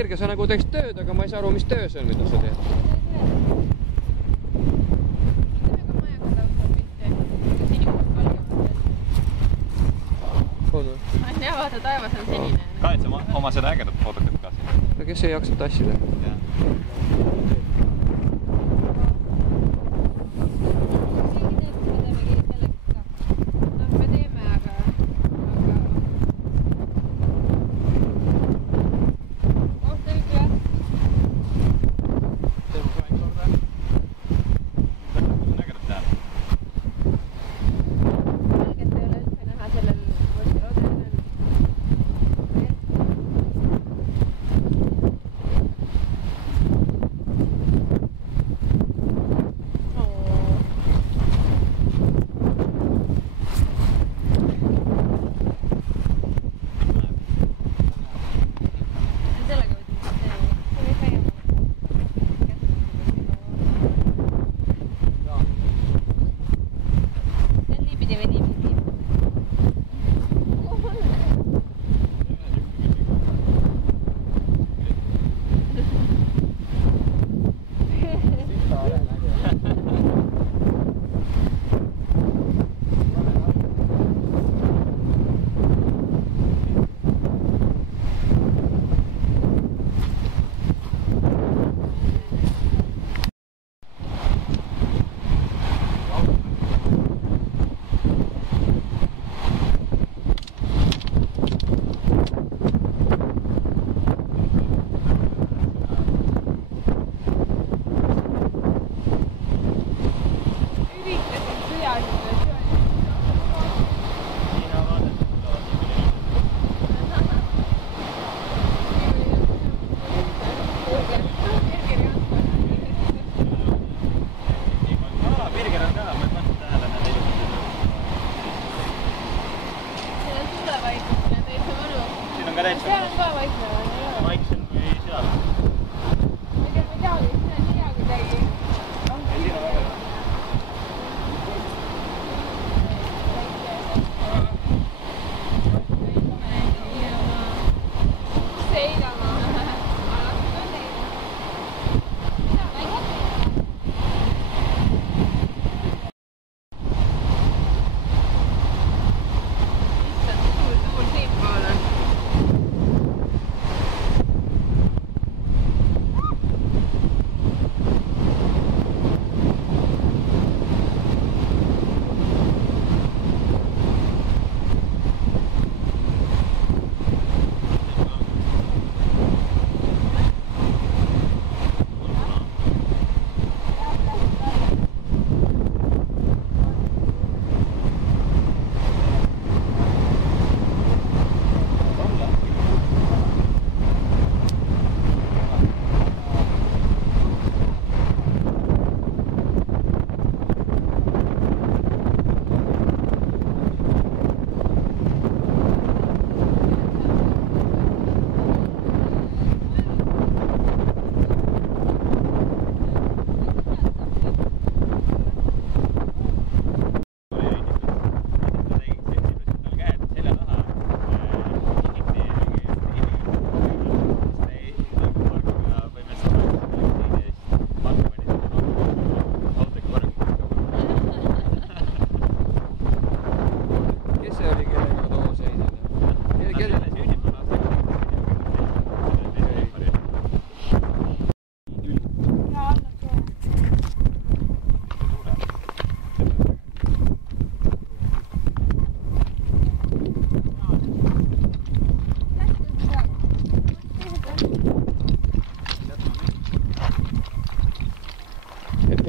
kirge, sa nagu teeks tööd, aga ma ei saa aru, mis töö see on, mida sa teed. Ja vaata, taevas on sinine. Kahed sa oma seda ägedat fotokut ka siin? No kes ei jaksa tassida?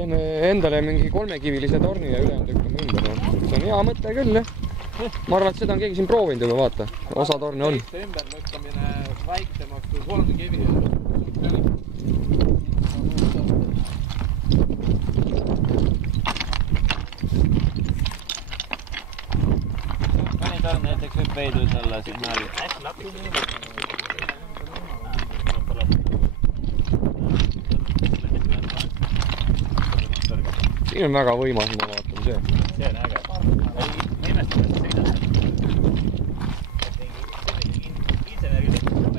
Teeme endale mingi kolmekivilise torni ja ülejäänud lükkame ümber. See on hea mõte küll, jah. Ma arvan, et seda on keegi siin proovinud juba, vaata. Osa torne on. Ümber lükkamine väiksemaks kui 3 kivi. Mõni torn näiteks võib veidus olla signaali. Hästi napis. Siin on väga võimas, ma vaatan see. See on äge. Nimestame seda sõida. Insenerid on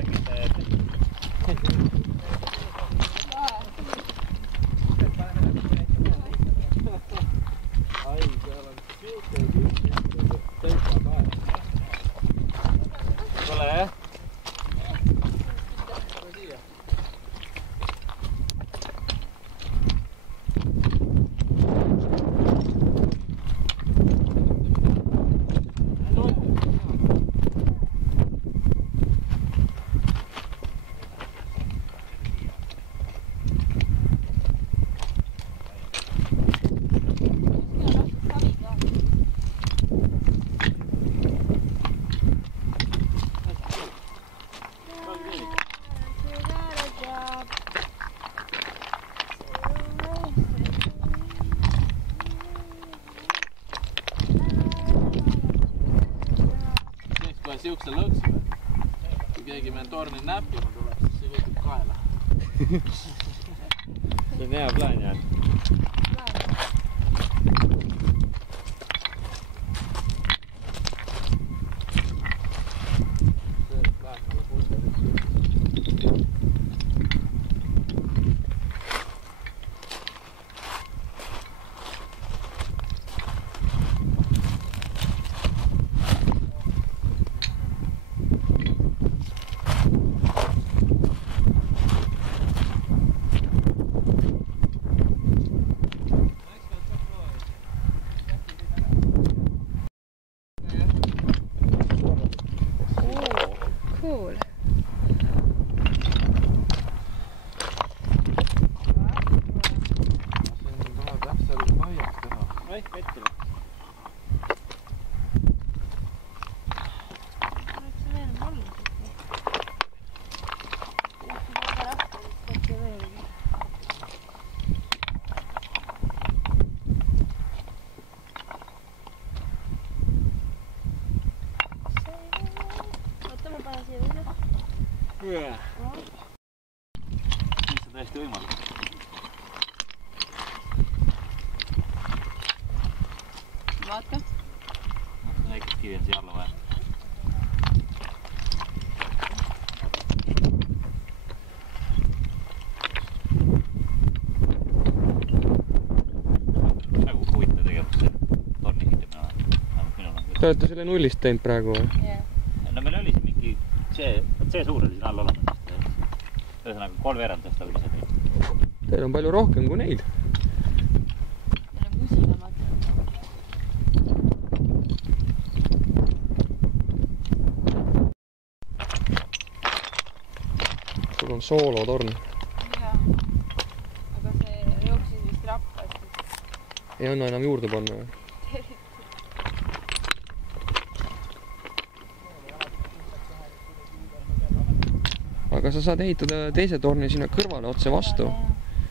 peale siukse lõksu, kui keegi meil torni näppima tuleb, siis see võtab kaela. See on hea plaan, jah. Cool. Tuleb jah seal laiaks teha. Oih, vetti läks. Oleks see veel olla siit. Lähti väga raske, siis tekki veelgi. Oota, ma panen siia üle. Siis on täiesti võimalik. Vaata. Väikest kivi on siia alla vaja. Nagu huvitav tegevus see torni hiidimine on. Minul on küll. Te olete selle nullist teinud praegu või? Jah. No meil oli siin mingi see suur oli siin all olemas. Ühesõnaga 3/4 tõsta oli ise teinud. Teil on palju rohkem kui neid. Meil on kusilamad. Sul on soolotorn. Jaa. Aga see jooksis vist rappa, siis Ei anna enam juurde panna või? Aga sa saad ehitada teise torni sinna kõrvale otse vastu.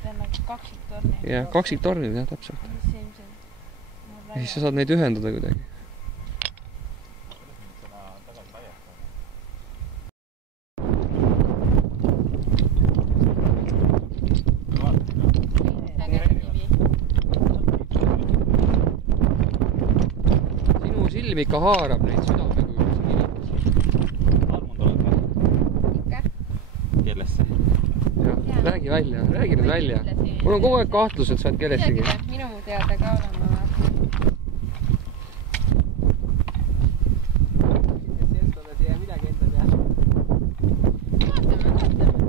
teeme kaksiktorni. Jah, kaksiktornid jah, täpselt. Mis ilmselt? Ja siis sa saad neid ühendada kuidagi. Sinu silm ikka haarab neid südame kui see kinitas. Almund oled või? Ikka? Kellesse? Jah, räägi välja, räägi nüüd välja. Mul on kogu aeg kahtlus, et sa oled kellessegi. Minu teada ka olen ma vaata. Seltades ei jää midagi enda peale. Vaatame.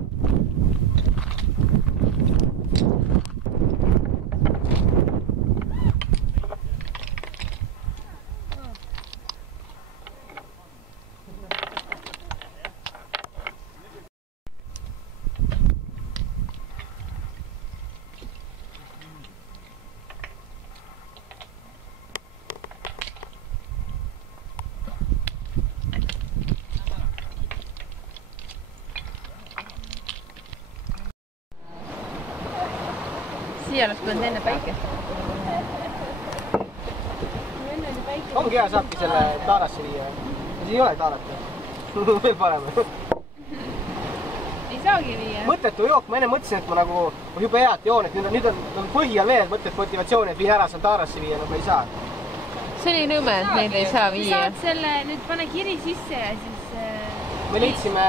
Siia oleks tulnud enne päikest. Enne oli päike. Ongi hea, saabki selle taarasse viia. Siin ei ole taarat. Veel parem. Ei saagi viia. Mõttetu jook, ma enne mõtlesin, et ma nagu jube head joon, et nüüd on põhi all veel, mõtled motivatsiooni, et viin ära seal taarasse viia, nagu ei saa. See oli nõme, et neid ei saa viia. Saad selle, nüüd pane kiri sisse ja siis... Me leidsime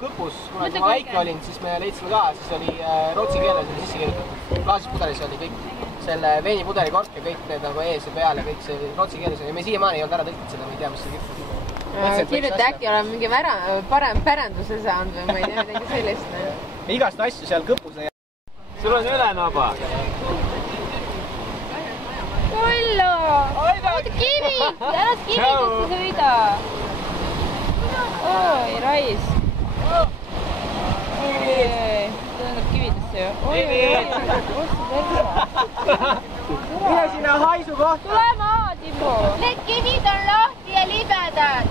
Kõpus, kuna kui ma väike olin, siis me leidsime ka, siis oli rootsi keeles oli sisse kirjutatud. Klaasispudelis oli kõik selle veinipudeli kork ja kõik need nagu ees ja peal ja kõik see rootsi keeles oli. Ja me siiamaani ei olnud ära tõlkinud seda, ma ei tea, mis see kirjutatud. Kirjuta äkki oleme mingi parem päranduse saanud või ma ei tea midagi sellist. Igast asju seal Kõpus ei... Sul on ülenaba. Ollo! Oota kivi! Ära kividesse sõida! Oi, rais! Tõendab kividesse ju. Oi, Mine sinna haisu kohta! Tule maa, Timo! Need kivid on lahti ja libedad!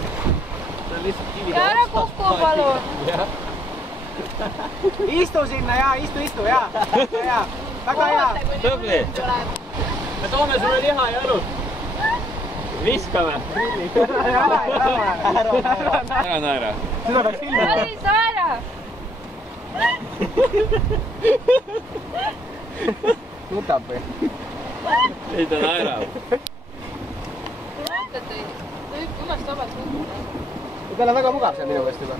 See on lihtsalt kivi. Ja ära kukku, palun! Istu sinna ja istu, ja. Väga hea. Tubli. Me toome sulle liha ja õlut. Viskame. Ära naera. Seda peaks filmima. Päris naera! Nutab või? Ei ta naerab. Vaatad, ta võib umast vabalt võtta. Tal on väga mugav seal minu meelest juba.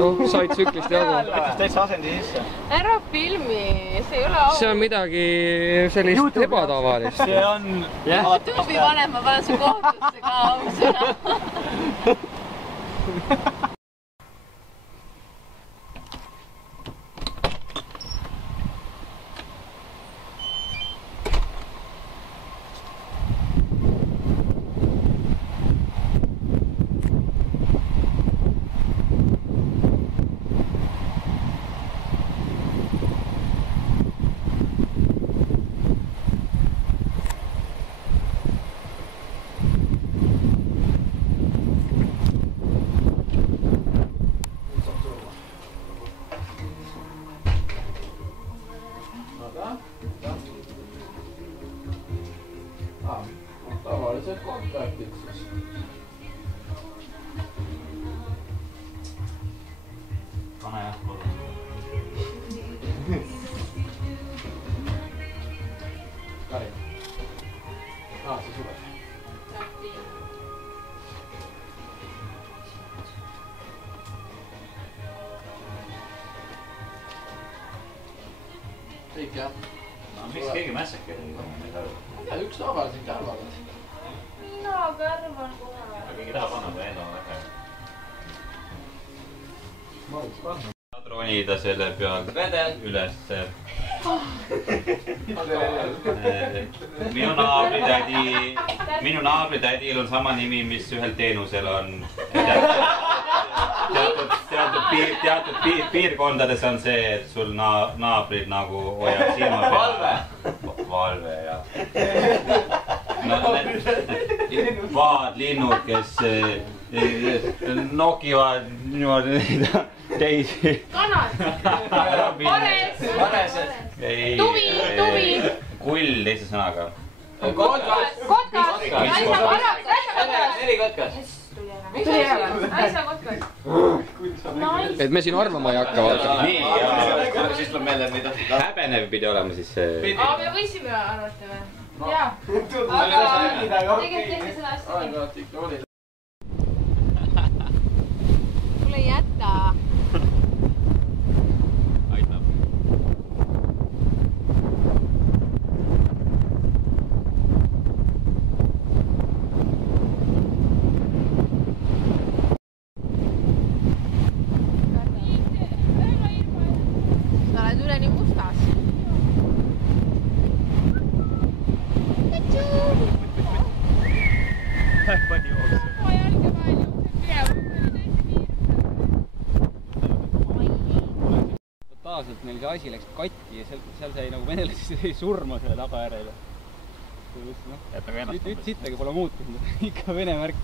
noh, said tsüklist jagu. Võttis täitsa asendi sisse. Ära filmi, see ei ole au. see on midagi sellist ebatavalist. See on... YouTube'i vanem, ma panen su kohtusse ka ausõna. Tavaliselt kontaktid siis. Pane jah, kodu. Kari. See suve. Kõik jah. Miks keegi mässake ei ole? Ma tea, üks taaval siin kärvad. Mina kärvan kohe. Aga keegi tahab panna või enda on väga. Ma võiks panna. Ronida selle peal ülesse. Minu naabritädil on sama nimi, mis ühel teenusel on. Teatud piirkondades on see, et sul naabrid nagu hoiab silma peal. Valve, jah. Vaadlinnud, kes nokivad niimoodi teisi. Kanad! Varesed! Tuvi! Kull teise sõnaga. Kotkas! Neli kotkas. Tuli ära. Naisa kotkas. et me siin arvama ei hakka, vaata. Nii, Siis tuleb meelde, mida... häbenev pidi olema siis see... Aga me võisime arvata või? Jaa. Aga tegelikult tehti seda asja nii. Kuule jäta. Aitab. Sa oled üleni mustas. Pani jooksu. Ma jalge vahel jookseb minema. Totaalselt meil see asi läks katki ja seal sai nagu venelasi surma selle tagajärjel. Sittagi pole muutunud, ikka Vene märk.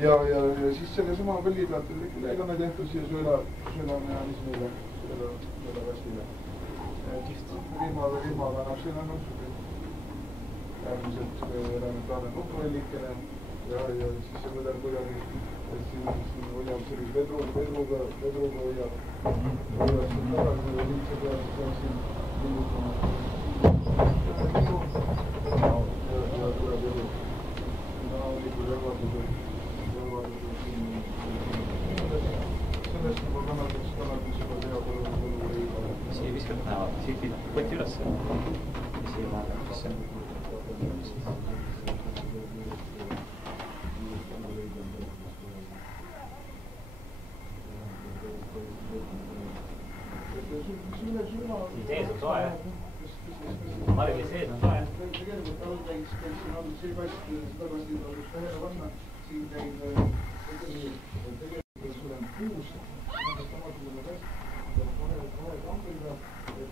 Ja siis sellesama põlli pealt ülekanne tehtud siia söölamehhanismile, sööla kastile. Rihmaga annab selle nõustuda. äärmiselt elementaarne nukrullikene ja siis see mõder kuidagi, et siin hoiab sellise vedruga hoiab tagasi ja liitse peal siis siin liigutama ja tuleb edu. Naalikud jagvatused siin sellest juba kannatakse juba tea põllu ei ole. Siia viskad näha, siit võtti üles. Siia läheb sisse. Sees on soe, jah? Margi sees on soe. Tegelikult algkäiks siin olnud see kast, tagasi tasust tähele panna, siin käib tegelikult suurem puus, samasugune kast, kahe kambriga, et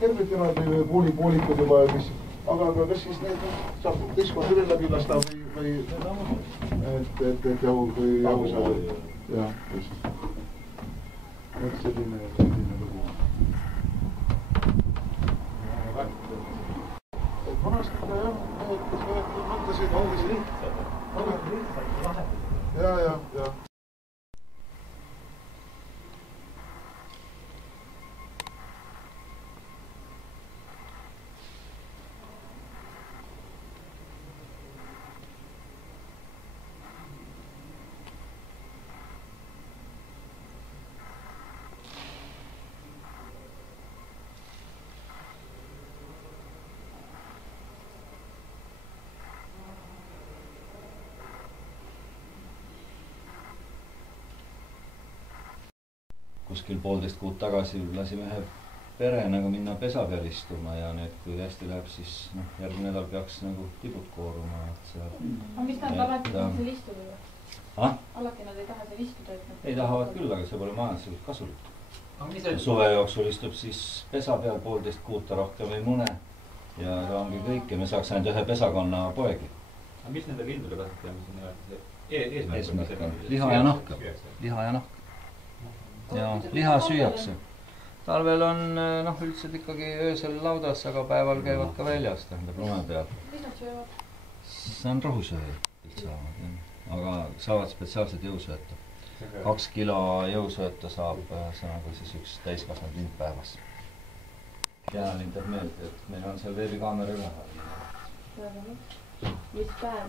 tervitena poolikud juba, aga kas siis need saab teistkord üle läbi lasta või et jahu saada? Jah, just. Et selline lugu. Et vanasti ka jah, mõtlesid, ja. Kuskil 1,5 kuud tagasi lasime ühe pere nagu minna pesa peal istuma ja nüüd, kui hästi läheb, siis järgmine nädal peaks nagu tibud kooruma. Aga mis nad alati taha seal istuda või? Alati nad ei taha seal istuda? Ei tahavad küll, aga see pole majanduslikult kasulik. Suve jooksul istub siis pesa peal 1,5 kuud, ta rohkem ei mune ja ta ongi kõik ja me saaks ainult ühe pesakonna poegi. Aga mis nende lindude kasvata ja mis on eesmärk on? Liha ja nahka. Ja liha süüakse. Talvel on üldiselt ikkagi öösel laudas, aga päeval käivad ka väljas, tähendab lume peal. Mis nad söövad? See on rohusööjad, aga saavad spetsiaalselt jõusööta. 2 kilo jõusööta saab, see on nagu siis üks täiskasvanud lind päevas. Jääna teeb meelde, et meil on seal veebikaamera üle. Mis päev?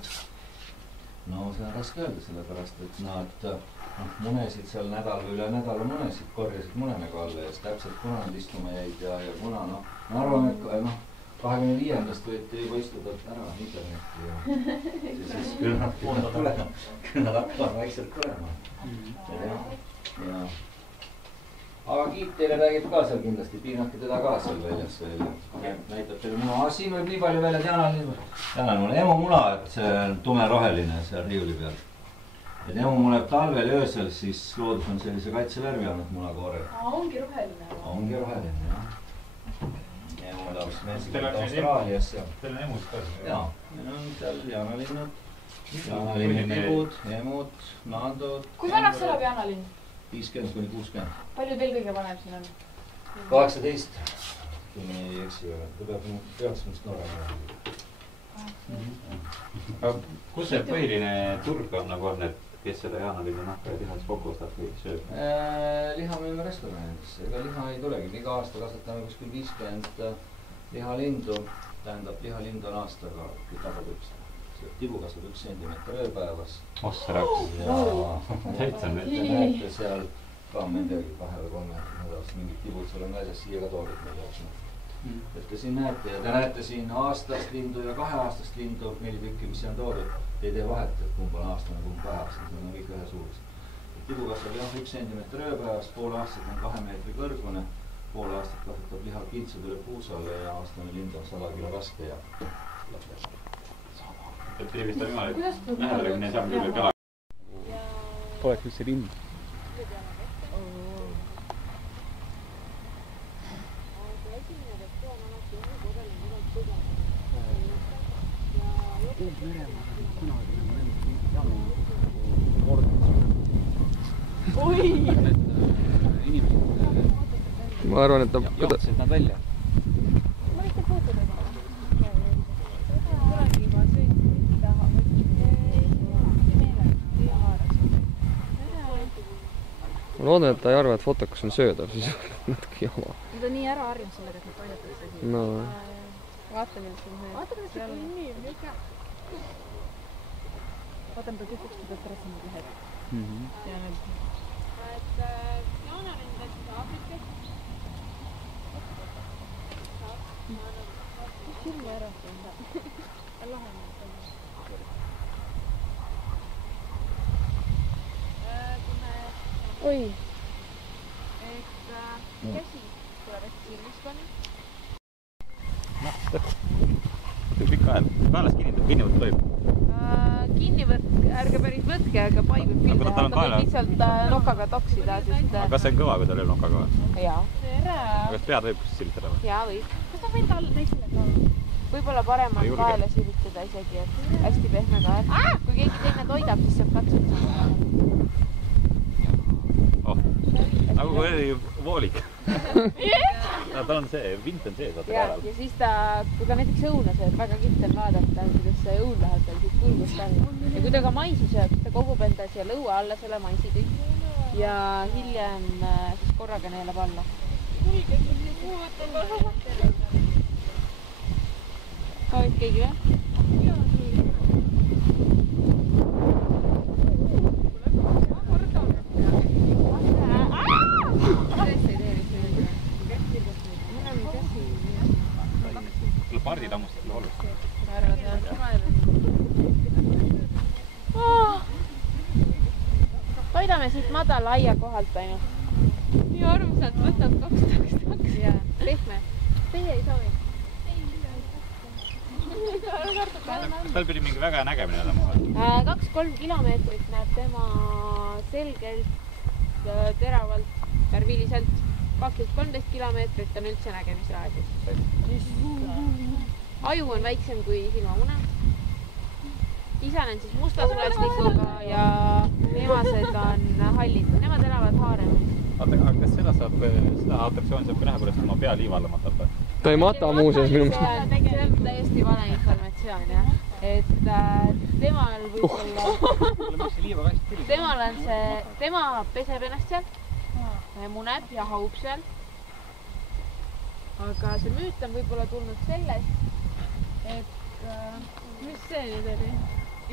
No see on raske öelda, sellepärast, et nad munesid seal nädal või üle nädala munesid, korjasid mune nagu alla ja siis täpselt kuna nad istuma jäid ja kuna ma arvan, et 25. võeti juba istuda ära internetti ja siis küll nad hakkavad vaikselt tulema. Aga Kiit teile räägib ka seal kindlasti, piinake teda ka seal väljas veel ja näitab teile muna. Siin võib nii palju välja, Diana mul emumuna, et see on tumeroheline seal riiuli peal. Et emu muneb talvel ja öösel, siis loodus on sellise kaitsevärvi olnud munakoorel. Ongi roheline? Ongi roheline, jah. Emu laps meelsikult Austraalias. Teil on emus ka? Jaa, meil on seal jaanalinnud, tibud, emud, naandud. Kui vanaks elab jaanalinn? 50–60. Palju teil kõige vanem siin on? 18. Kui me ei eksi, ta peaks minust noorem. Kus see põhiline turg on nagu on, et kes seda jaanalinna nahka ja lihas kokku ostab või sööb? Liha müüme restoranidesse, ega liha ei tulegi. Iga aasta kasvatame kuskil 50 lihalindu. Tähendab, lihalind on aastaga, kui tabab üks. Tibu kasvab 1 sentimeeter ööpäevas. Ossa rääks. Täitsa nüüd. Te näete seal ka midagi 2 või 3 nädalast mingid tibud seal on väljas, siia ka toorid meil jooksnud. et te siin näete ja te näete siin aastast lindu ja 2-aastast lindu, 4 tükki, mis on toodud. Te ei tee vahet, et kumb on aastane, kumb 2-aastane, need on kõik ühesuulised. Tibu kasvab jah 1 sentimeeter ööpäevas, pool aastat on 2 meetri kõrgune, pool aastat kasvatab liha kiltsudele puusale ja aastane lind on 100 kilo raske ja lõpeb. Et vist on niimoodi, et lähedale kuni saab küll kala. Poleks üldse lind. Ma arvan, et ta jooksid nad välja. Ma loodan, et ta ei arva, et fotokas on söödav, siis natuke jama. Nad on nii ära harjunud sellega, et nad toimetakse siin. No. Vaata, kuidas see on nii väike. Vaata, nad tühjuks teda tõrasemad lehed. Ja need... Et Jaana lendas Aafrikast. Mis filmi ära on? Lahe. Oi. Et käsi tuleb hästi silmis panna. Pikka ajal. Kaelas kinnivõtt tohib? Kinnivõtt, ärge päris võtke, aga pai võib küll teha. Ta võib lihtsalt nokaga toksida, sest... Kas see on kõva, kui ta lööb nokaga või? Jaa. Kas pead võib silitada või? Jaa, võib. Kas ta võib teisele ka? Võib-olla parem on kaela silitada isegi, et hästi pehme kael. Kui keegi teine toidab, siis saab katsutada. Nagu kui oli voolik. Tal on see, vint on sees. Ja siis ta, kui ta näiteks õuna sööb, väga kihvt on vaadata, kuidas see õun läheb tal siit kulgust alla. Ja kui ta ka maisi sööb, siis ta kogub enda siia lõua alla selle maisitükk ja hiljem siis korraga neelab alla. Soovid keegi või? Pardid ammust selle olust. Ma arvan, toidame siit madala aia kohalt ainult. Nii armsalt võtab toks. Jaa, pehme. Teie ei soovi? Kas tal pidi mingi väga nägemine olema? 2-3 kilomeetrit näeb tema selgelt, teravalt, värviliselt. 12-13 kilomeetrit on üldse nägemisraadius. Aju on väiksem kui silmamune. Isane on siis mustasulestikuga ja nemased on hallid. Nemad elavad haaremus. Oota, aga kas seda atraktsiooni saab ka näha, kuidas tema pea liiva alla matab? Ta ei mata muuseas minu See on täiesti vale informatsioon, jah. Et temal võib-olla... Temal on see... Tema peseb ennast seal. Muneb ja haub seal. Aga see müüt on võib-olla tulnud sellest, et... Mis see nüüd oli?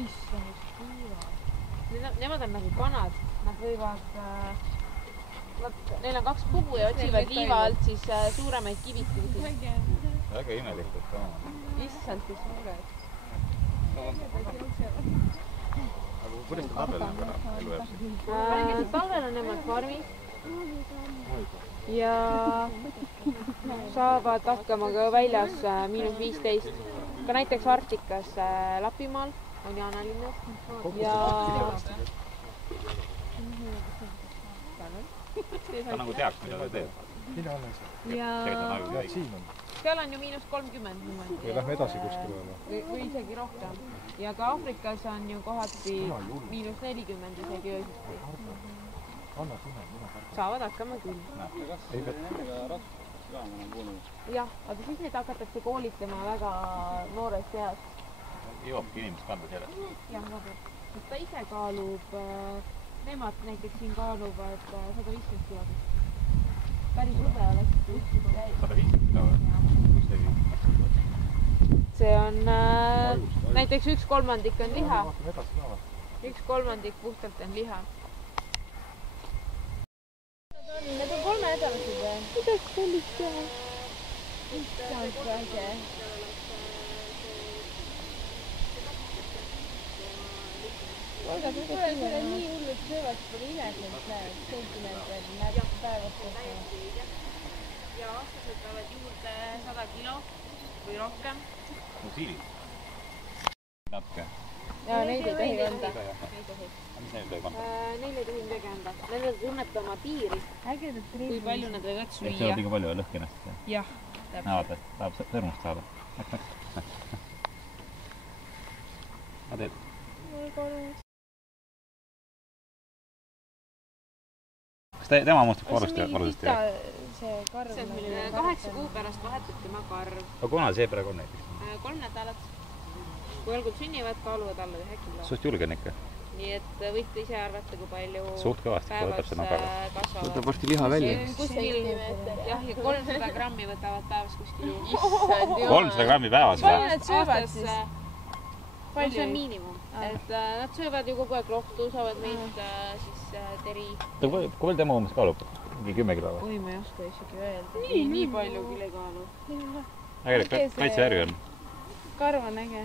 Issand, kuulad. Nemad on nagu kanad. Nad võivad... Neil on 2 pubu ja otsivad liiva alt siis suuremaid kivitusi. Väga imelikult. Issand, kus mõged. Aga kuidas ta talvel elu jääb? Talvel on nemad farmis. Ja saavad hakkama ka väljas -15. Ka näiteks Arktikas Lapimaal on Jaanalinnas. Ja... Ta nagu teaks, mida ta teeb. Mina olen see. Ja... siin on. Seal on ju -30 niimoodi. Või lähme edasi kuskile. Või isegi rohkem. Ja ka Aafrikas on ju kohati -40 isegi öösiti. Saavad hakkama küll. Jah, aga siis neid hakatakse koolitama väga noorest east. Jõuabki inimest kanda sellest? Jah, ta ise kaalub, nemad näiteks siin kaaluvad 150 kilo. Päris üle oleks. 150 kilo või? See on näiteks 1/3 on liha. 1/3 puhtalt on liha. Need on 3 nädalased või? Kuidas sellist teha? Olga, see on nii hullult söövad, pole imeselt näed, sentimeeter näeb päevast. Ja aastased peavad juurde 100 kilo või rohkem. Siili? Natuke. Ja neid ei tohi kanda. Mis neil tohi kanda? Neil ei tohi midagi anda. Nad võivad tunneta oma piiri. Kui palju nad võivad süüa. See on liiga palju lõhki ennast. Jah, Vaata, tahab sõrmust saada. Ma teed. Kas tema mustab korrust ja? See on 8 kuu pärast vahetub tema karv. Aga kuna see praegu on näiteks? 3 nädalat. Kui algul sünnivad, kaaluvad alla 1 kilo. Suht julgen ikka. Nii et võite ise arvata, kui palju suht kõvasti, ta võtab seda päeva. Võtab varsti liha välja. Jah, ja 300 grammi võtavad päevas kuskil juurde. 300 grammi päevas või? Nad söövad siis? See on miinimum. Et nad söövad ju kogu aeg rohtu, saavad meilt siis teri. Kui palju tema umbes kaalub? Mingi 10 kilo või? Oi, ma ei oska isegi öelda. Nii palju küll ei kaalu. Äge, kaitse järgi on. Karv on äge.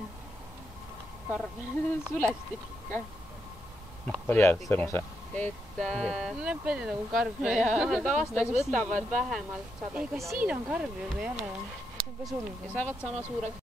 Karv. Sulestik ikka. Oli hea sõrmuse. Et näeb välja nagu karv. Nad aastas võtavad vähemalt 100 kilo. Ei, kas siin on karv ju või ei ole? See on ka sulg. Ja saavad sama suureks.